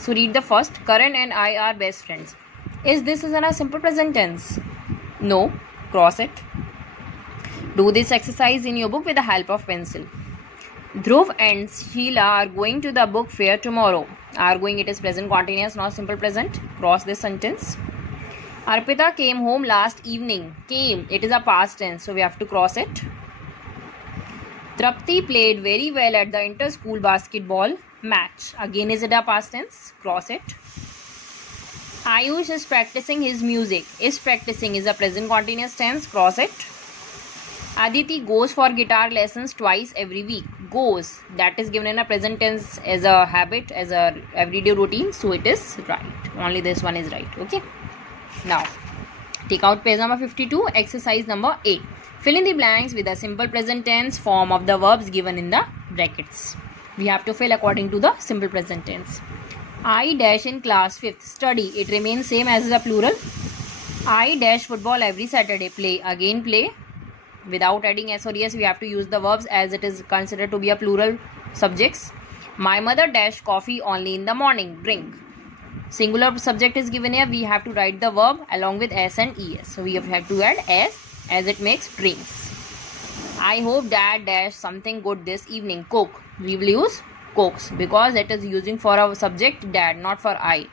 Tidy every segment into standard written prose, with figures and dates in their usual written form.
So read the first. Karan and I are best friends. Is this in a simple present tense? No. Cross it. Do this exercise in your book with the help of pencil. Dhruv and Sheila are going to the book fair tomorrow. Are going, it is present continuous, not simple present. Cross this sentence. Arpita came home last evening. Came, it is a past tense, so we have to cross it. Trapti played very well at the inter-school basketball match. Again, is it a past tense? Cross it. Ayush is practicing his music. Is practicing is a present continuous tense. Cross it. Aditi goes for guitar lessons twice every week. Goes, that is given in a present tense as a habit, as a everyday routine. So it is right. Only this one is right. Okay. Now, take out page number 52. Exercise number A. Fill in the blanks with a simple present tense form of the verbs given in the brackets. We have to fill according to the simple present tense. I dash in class 5th. Study. It remains same as the plural. I dash football every Saturday. Play. Again play. Without adding s or es, we have to use the verbs as it is considered to be a plural subjects. My mother dash coffee only in the morning. Drink. Singular subject is given here. We have to write the verb along with s and es. So we have to add s as it makes drinks. I hope dad dash something good this evening. Cook. We will use cooks because it is using for our subject dad, not for I.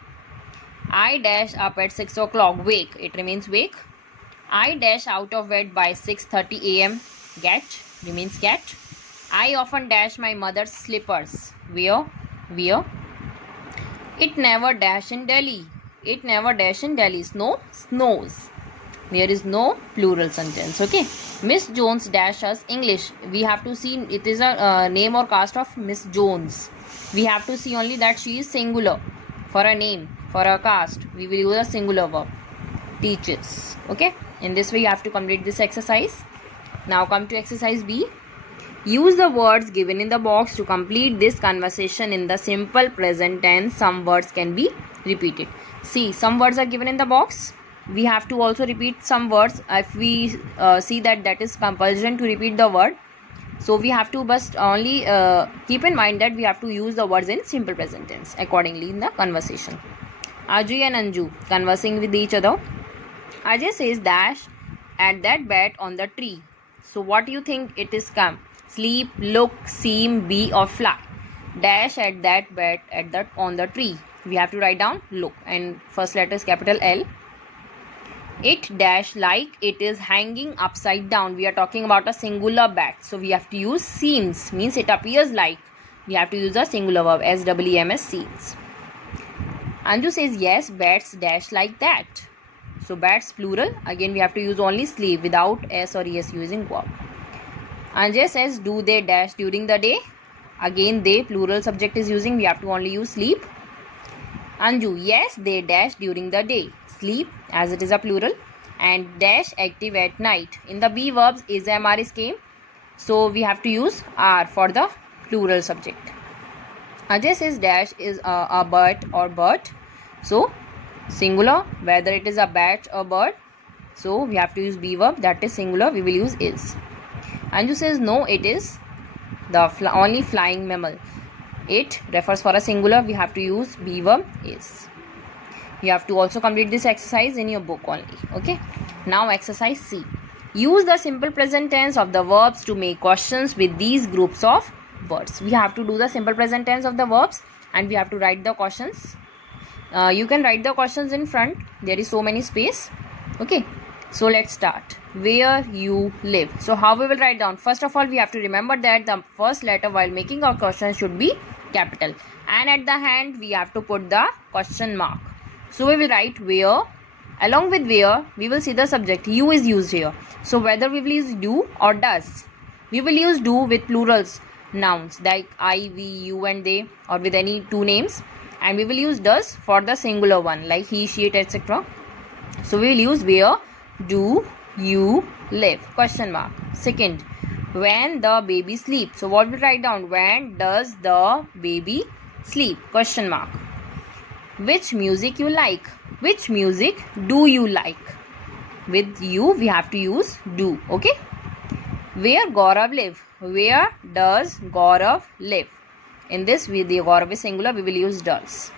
I dash up at 6 o'clock. Wake. It remains wake. I dash out of bed by 6:30 a.m. Get. Remains get. I often dash my mother's slippers. Wear. Wear. It never dash in Delhi. It never dash in Delhi. Snow. Snows. There is no plural sentence. Okay. Miss Jones dash us English. We have to see it is a name or cast of Miss Jones. We have to see only that she is singular. For a name, for a cast, we will use a singular verb. Teaches. Okay. In this way you have to complete this exercise. Now come to exercise B. Use the words given in the box to complete this conversation in the simple present tense. Some words can be repeated. See, some words are given in the box. We have to also repeat some words. If we see that is compulsion to repeat the word, so we have to just only keep in mind that we have to use the words in simple present tense accordingly in the conversation. Ajay and Anju conversing with each other. Ajay says dash at that bat on the tree. So what do you think it is come? Sleep, look, seem, be or fly. Dash at that bat on the tree. We have to write down look and first letter is capital L. It dash like it is hanging upside down. We are talking about a singular bat. So we have to use seems. Means it appears like. We have to use a singular verb. SWEMS seems. Anju says yes, bats dash like that. So bats plural. Again we have to use only sleep without s or es using verb. Anjay says do they dash during the day. Again they plural subject is using. We have to only use sleep. Anju yes they dash during the day. Sleep as it is a plural and dash active at night. In the B verbs is MR is came. So we have to use R for the plural subject. Ajay says dash is a bird or bird. So singular whether it is a bat or bird. So we have to use B verb that is singular. We will use is. Anju says no it is the only flying mammal. It refers for a singular. We have to use B verb is. You have to also complete this exercise in your book only. Okay. Now exercise C. Use the simple present tense of the verbs to make questions with these groups of words. We have to do the simple present tense of the verbs and we have to write the questions. You can write the questions in front. There is so many space. Okay. So let's start. Where you live. So how we will write down? First of all, we have to remember that the first letter while making our question should be capital. And at the hand, we have to put the question mark. So we will write where. Along with where, we will see the subject. You is used here. So whether we will use do or does. We will use do with plurals nouns like I, we, you and they or with any two names. And we will use does for the singular one like he, she, it, etc. So we will use where do you live? Question mark. Second, when the baby sleeps. So what we write down? When does the baby sleep? Question mark. Which music you like? Which music do you like? With you we have to use do. Okay. Where Gaurav live? Where does Gaurav live? In this with the Gaurav is singular we will use does.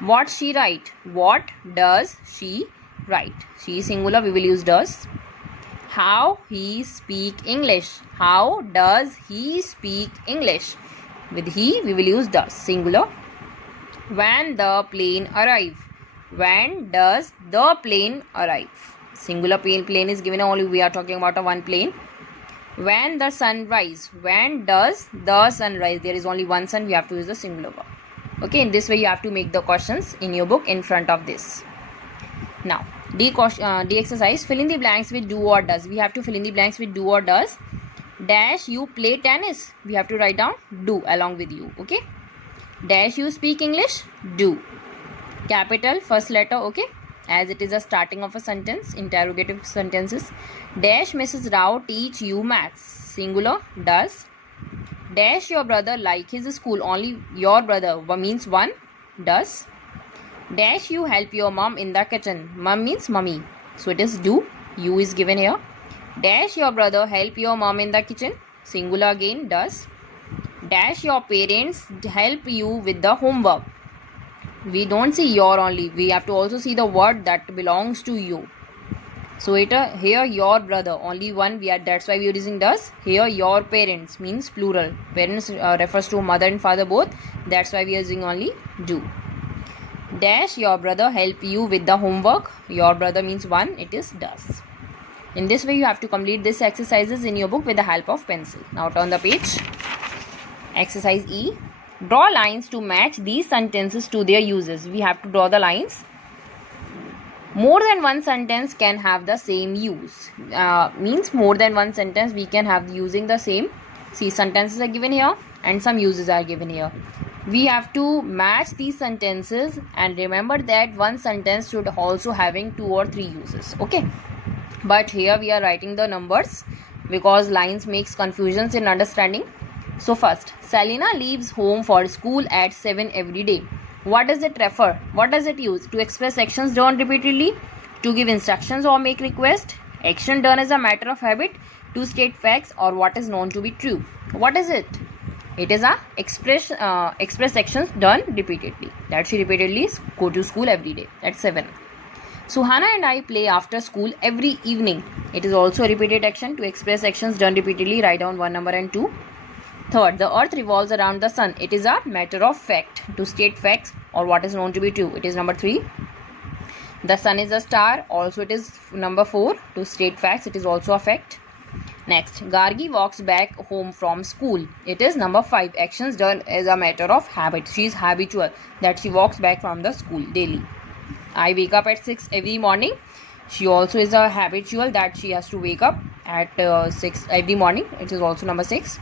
What she write? What does she write? She is singular, we will use does. How he speak English? How does he speak English? With he, we will use does, singular. When the plane arrive? When does the plane arrive? Singular plane is given only, we are talking about a one plane. When the sun rise? When does the sun rise? There is only one sun, we have to use the singular verb. Okay, in this way you have to make the questions in your book in front of this. Now, D exercise, fill in the blanks with do or does. We have to fill in the blanks with do or does. Dash, you play tennis. We have to write down do along with you. Okay. Dash, you speak English. Do. Capital, first letter. Okay. As it is a starting of a sentence, interrogative sentences. Dash, Mrs. Rao teach you maths. Singular, does. Dash, your brother like his school. Only your brother means one, does. Dash, you help your mom in the kitchen. Mom means mummy, so it is do. You is given here. Dash, your brother help your mom in the kitchen. Singular again, does. Dash, your parents help you with the homework. We don't see your only, we have to also see the word that belongs to you. So here your brother, only one, that's why we are using does. Here your parents means plural. Parents refers to mother and father both. That's why we are using only do. Dash, your brother help you with the homework. Your brother means one, it is does. In this way you have to complete these exercises in your book with the help of pencil. Now turn the page. Exercise E. Draw lines to match these sentences to their uses. We have to draw the lines. More than one sentence can have the same use. Means more than one sentence we can have using the same. See, sentences are given here and some uses are given here. We have to match these sentences, and remember that one sentence should also having 2 or 3 uses. Okay. But here we are writing the numbers because lines makes confusions in understanding. So first, Selena leaves home for school at 7 every day. What does it refer? What does it use? To express actions done repeatedly, to give instructions or make request, action done as a matter of habit, to state facts or what is known to be true. What is it? It is a express actions done repeatedly. That she repeatedly go to school every day at 7. Suhana and I play after school every evening. It is also a repeated action. To express actions done repeatedly, write down 1 number and 2. Third, the earth revolves around the sun. It is a matter of fact. To state facts or what is known to be true, it is number 3. The sun is a star. Also it is number 4. To state facts, it is also a fact. Next, Gargi walks back home from school. It is number 5. Actions done as a matter of habit. She is habitual that she walks back from the school daily. I wake up at 6 every morning. She also is a habitual that she has to wake up at 6 every morning. It is also number 6.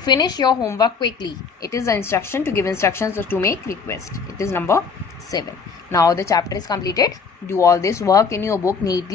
Finish your homework quickly. It is an instruction to give instructions to make request. It is number 7. Now the chapter is completed. Do all this work in your book neatly.